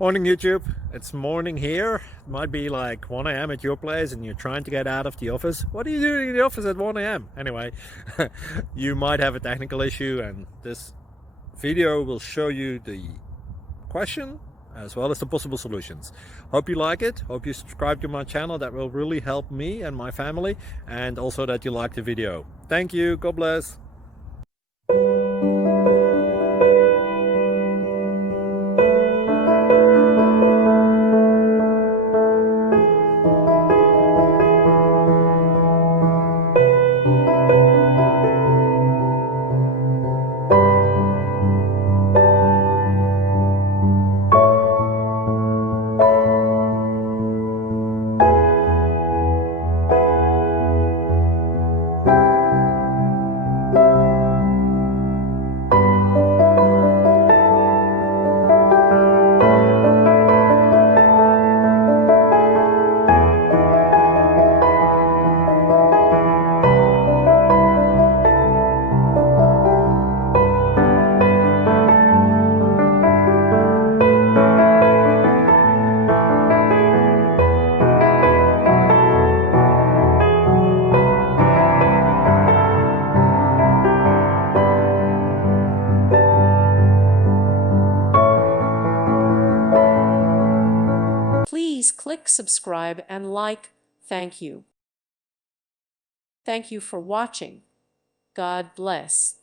Morning YouTube, it's morning here. It might be like 1 a.m. at your place and you're trying to get out of the office. What are you doing in the office at 1 a.m.? Anyway, you might have a technical issue and this video will show you the question as well as the possible solutions. Hope you like it, hope you subscribe to my channel. That will really help me and my family, and also that you like the video. Thank you, God bless. Please click subscribe and like. Thank you. Thank you for watching. God bless.